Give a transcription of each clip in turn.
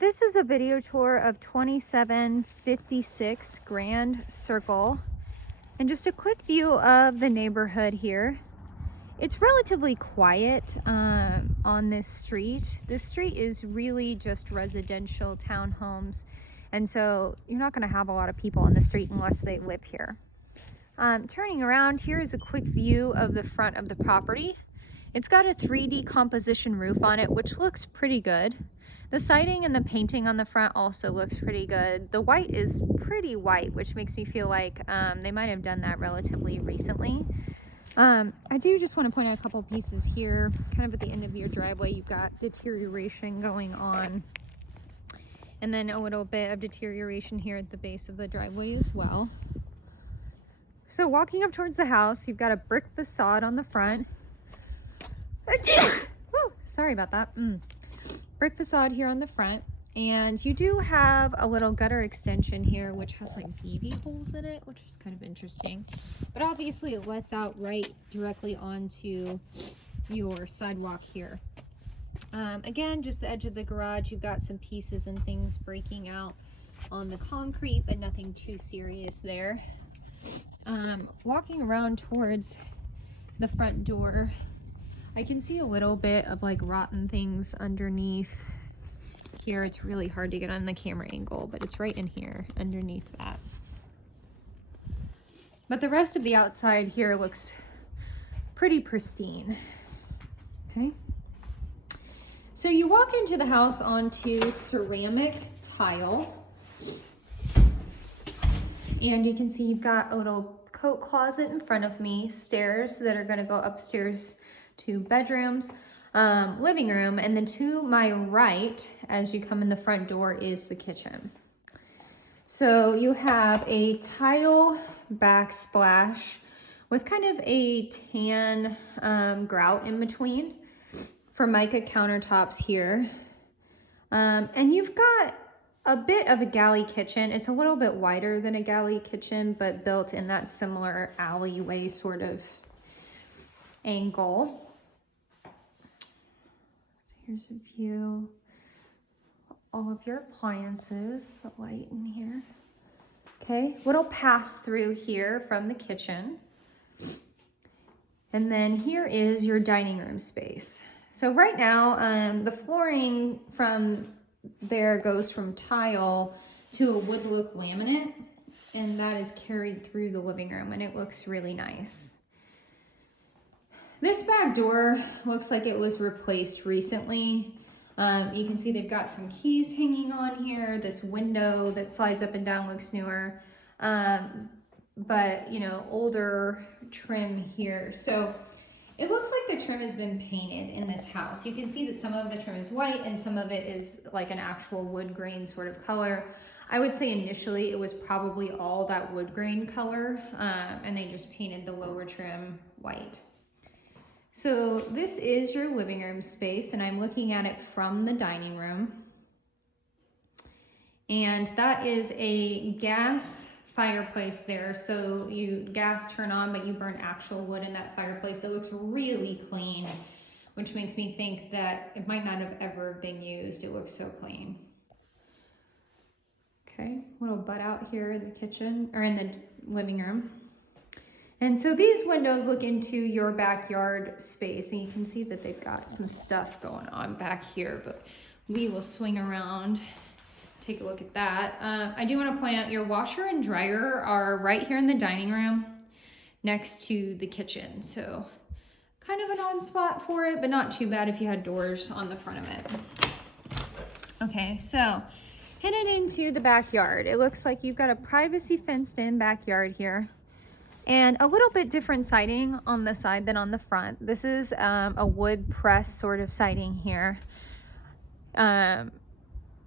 This is a video tour of 2756 Grand Circle and just a quick view of the neighborhood here. It's relatively quiet on this street. This street is really just residential townhomes, and so you're not going to have a lot of people on the street unless they live here. Turning around, here is a quick view of the front of the property. It's got a 3D composition roof on it, which looks pretty good. The siding and the painting on the front also looks pretty good. The white is pretty white, which makes me feel like they might have done that relatively recently. I do just want to point out a couple pieces here. Kind of at the end of your driveway, you've got deterioration going on. And then a little bit of deterioration here at the base of the driveway as well. So walking up towards the house, you've got a brick facade on the front. Woo, sorry about that. Brick facade here on the front, and you do have a little gutter extension here which has like BB holes in it, which is kind of interesting, but obviously it lets out right directly onto your sidewalk here. Again, just the edge of the garage, you've got some pieces and things breaking out on the concrete, but nothing too serious there. Walking around towards the front door, I can see a little bit of like rotten things underneath here. It's really hard to get on the camera angle, but it's right in here underneath that. But the rest of the outside here looks pretty pristine. Okay. So you walk into the house onto ceramic tile, and you can see you've got a little coat closet in front of me, stairs that are going to go upstairs to bedrooms, living room, and then to my right as you come in the front door is the kitchen. So you have a tile backsplash with kind of a tan grout in between, Formica countertops here, and you've got a bit of a galley kitchen. It's a little bit wider than a galley kitchen, but built in that similar alleyway sort of angle. Here's a view of all of your appliances, the light in here. Okay, what'll pass through here from the kitchen. And then here is your dining room space. So right now, the flooring from there goes from tile to a wood look laminate, and that is carried through the living room, and it looks really nice. This back door looks like it was replaced recently. You can see they've got some keys hanging on here. This window that slides up and down looks newer, but you know, older trim here. So it looks like the trim has been painted in this house. You can see that some of the trim is white and some of it is like an actual wood grain sort of color. I would say initially it was probably all that wood grain color, and they just painted the lower trim white. So this is your living room space, and I'm looking at it from the dining room. And that is a gas fireplace there. So you gas turn on, but you burn actual wood in that fireplace. That looks really clean, which makes me think that it might not have ever been used. It looks so clean. Okay, little butt out here in the kitchen, or in the living room. And so these windows look into your backyard space, and you can see that they've got some stuff going on back here, but we will swing around, take a look at that. I do want to point out your washer and dryer are right here in the dining room next to the kitchen. So kind of an odd spot for it, but not too bad if you had doors on the front of it. Okay, so headed into the backyard. It looks like you've got a privacy fenced in backyard here. And a little bit different siding on the side than on the front. This is a wood press sort of siding here.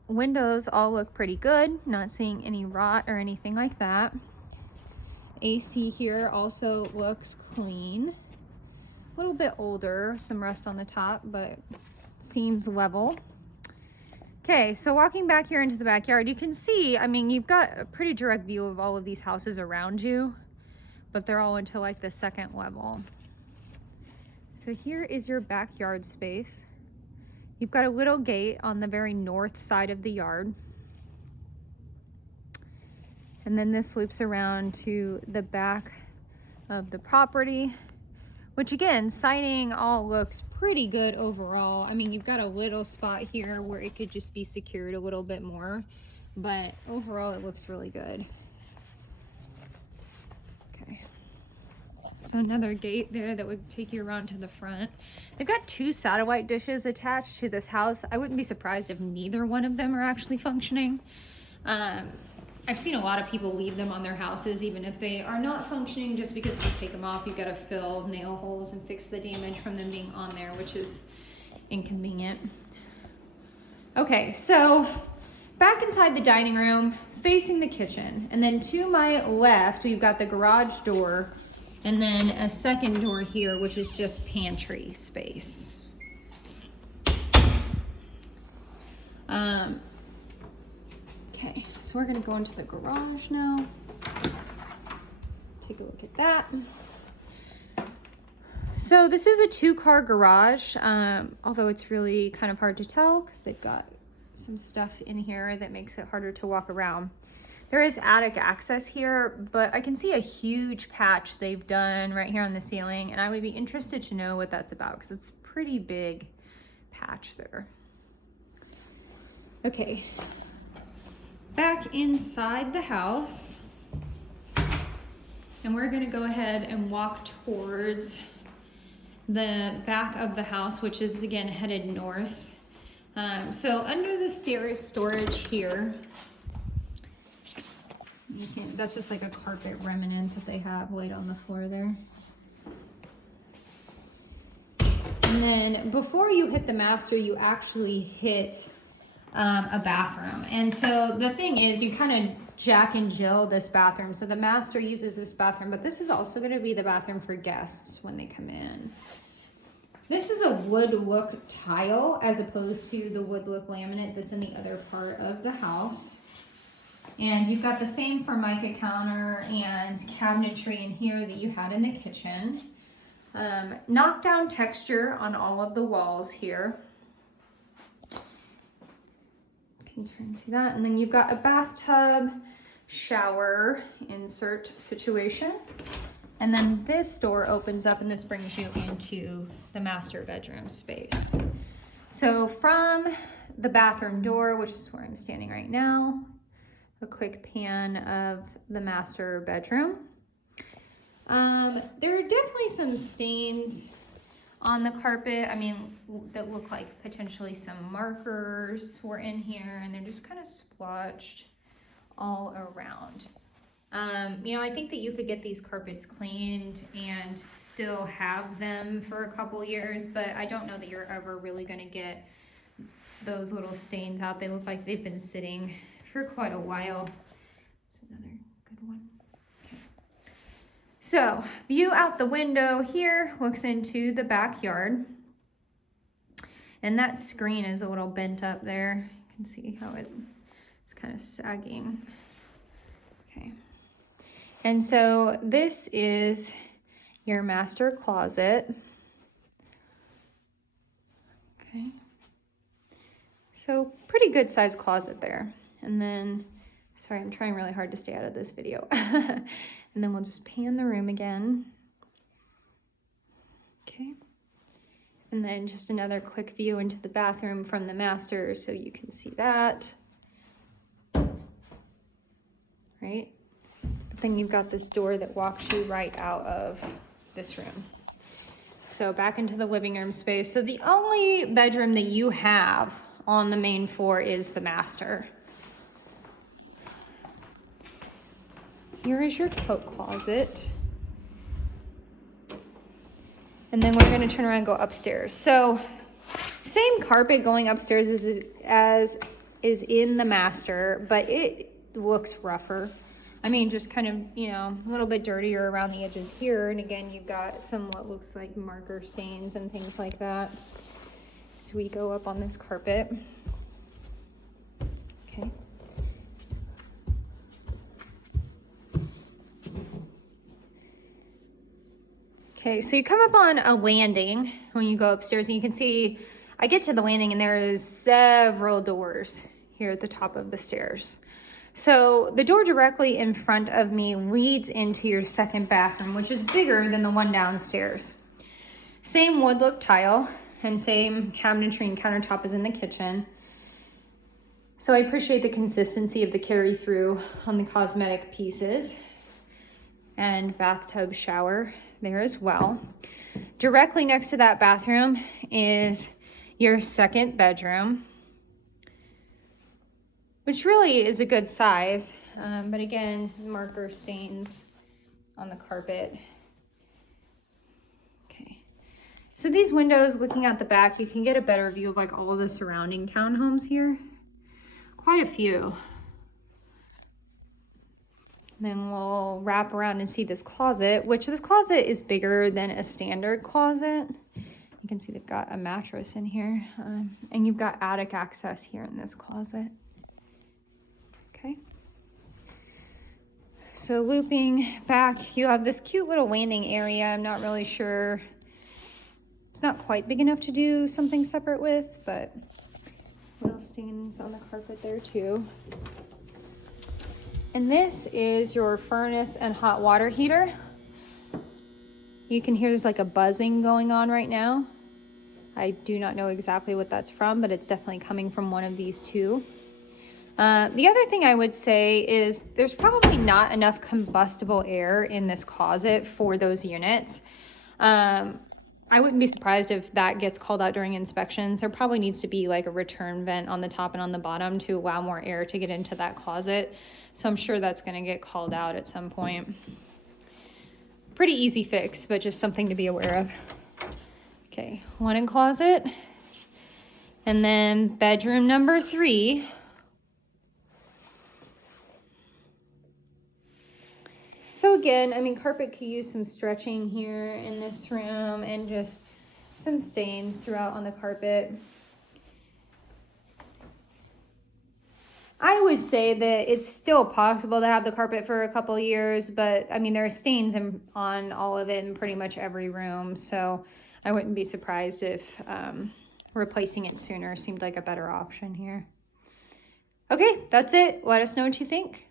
Windows all look pretty good. Not seeing any rot or anything like that. AC here also looks clean. A little bit older, some rust on the top, but seems level. Okay, so walking back here into the backyard, you can see, I mean, you've got a pretty direct view of all of these houses around you, but they're all into like the second level. So here is your backyard space. You've got a little gate on the very north side of the yard. And then this loops around to the back of the property, which again, siding all looks pretty good overall. I mean, you've got a little spot here where it could just be secured a little bit more, but overall it looks really good. Okay. So another gate there that would take you around to the front. They've got 2 satellite dishes attached to this house. I wouldn't be surprised if neither one of them are actually functioning. I've seen a lot of people leave them on their houses, even if they are not functioning, just because if you take them off, you've got to fill nail holes and fix the damage from them being on there, which is inconvenient. Okay, so back inside the dining room, facing the kitchen, and then to my left, we've got the garage door, and then a second door here, which is just pantry space. Okay, so we're gonna go into the garage now. Take a look at that. So this is a 2-car garage, although it's really kind of hard to tell because they've got some stuff in here that makes it harder to walk around. There is attic access here, but I can see a huge patch they've done right here on the ceiling, and I would be interested to know what that's about because it's a pretty big patch there. Okay. Back inside the house, and we're going to go ahead and walk towards the back of the house, which is again headed north. So under the storage here, that's just like a carpet remnant that they have laid on the floor there. And then before you hit the master, you actually hit a bathroom. And so the thing is, you kind of Jack and Jill this bathroom. So the master uses this bathroom, but this is also going to be the bathroom for guests when they come in. This is a wood look tile as opposed to the wood look laminate that's in the other part of the house. And you've got the same Formica counter and cabinetry in here that you had in the kitchen. Knockdown texture on all of the walls here. You can try and see that. And then you've got a bathtub, shower, insert situation. And then this door opens up and this brings you into the master bedroom space. So from the bathroom door, which is where I'm standing right now, a quick pan of the master bedroom. There are definitely some stains on the carpet, I mean, that look like potentially some markers were in here, and they're just kind of splotched all around. You know, I think that you could get these carpets cleaned and still have them for a couple years, but I don't know that you're ever really going to get those little stains out. They look like they've been sitting for quite a while. That's another good one. So, view out the window here looks into the backyard. And that screen is a little bent up there. You can see how it's kind of sagging. Okay. And so this is your master closet. Okay. So pretty good sized closet there. And then, sorry, I'm trying really hard to stay out of this video. And then we'll just pan the room again. Okay. And then just another quick view into the bathroom from the master so you can see that. Right? But then you've got this door that walks you right out of this room. So back into the living room space. So the only bedroom that you have on the main floor is the master. Here is your coat closet. And then we're gonna turn around and go upstairs. So same carpet going upstairs as is in the master, but it looks rougher. I mean, just kind of, you know, a little bit dirtier around the edges here. And again, you've got some what looks like marker stains and things like that. So we go up on this carpet. Okay. Okay, so you come up on a landing when you go upstairs, and you can see I get to the landing and there is several doors here at the top of the stairs. So the door directly in front of me leads into your second bathroom, which is bigger than the one downstairs. Same wood look tile and same cabinetry and countertop as in the kitchen. So I appreciate the consistency of the carry through on the cosmetic pieces. And bathtub shower there as well. Directly next to that bathroom is your second bedroom, which really is a good size, but again, marker stains on the carpet. Okay, so these windows, looking at the back, you can get a better view of like all the surrounding townhomes here. Quite a few. Then we'll wrap around and see this closet, which this closet is bigger than a standard closet. You can see they've got a mattress in here, and you've got attic access here in this closet. Okay. So looping back, you have this cute little landing area. I'm not really sure. It's not quite big enough to do something separate with, but little stains on the carpet there too. And this is your furnace and hot water heater. You can hear there's like a buzzing going on right now. I do not know exactly what that's from, but it's definitely coming from one of these two. The other thing I would say is there's probably not enough combustible air in this closet for those units. I wouldn't be surprised if that gets called out during inspections. There probably needs to be like a return vent on the top and on the bottom to allow more air to get into that closet. So I'm sure that's going to get called out at some point. Pretty easy fix, but just something to be aware of. Okay, linen closet. And then bedroom number 3. So again, I mean, carpet could use some stretching here in this room and just some stains throughout on the carpet. I would say that it's still possible to have the carpet for a couple years, but I mean, there are stains on all of it in pretty much every room. So I wouldn't be surprised if replacing it sooner seemed like a better option here. Okay, that's it. Let us know what you think.